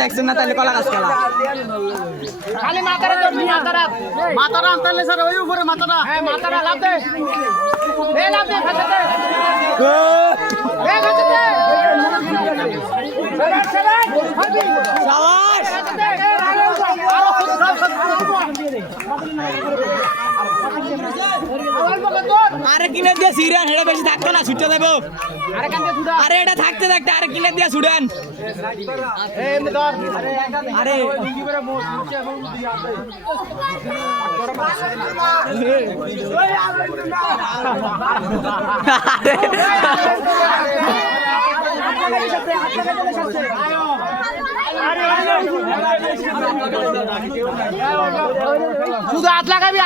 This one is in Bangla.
দেখছেন না তাহলে কলা গাছ খেলা খালি মাথারা তো মাথারা আনতালে স্যার ওই উপরে মাথারা হ্যাঁ মাথারা লাভ দে এ লাভ দে খাচ্ছে এ খাচ্ছে সাবাস আরে কিনে দিয়ে সিরিয়ান হেডে বেশি থাকতো না ছুটে দেবো আরে এটা থাকতে থাকতে আরে কিনে দিয়ে ছুটেন আরে শুধু হাত লাগাবি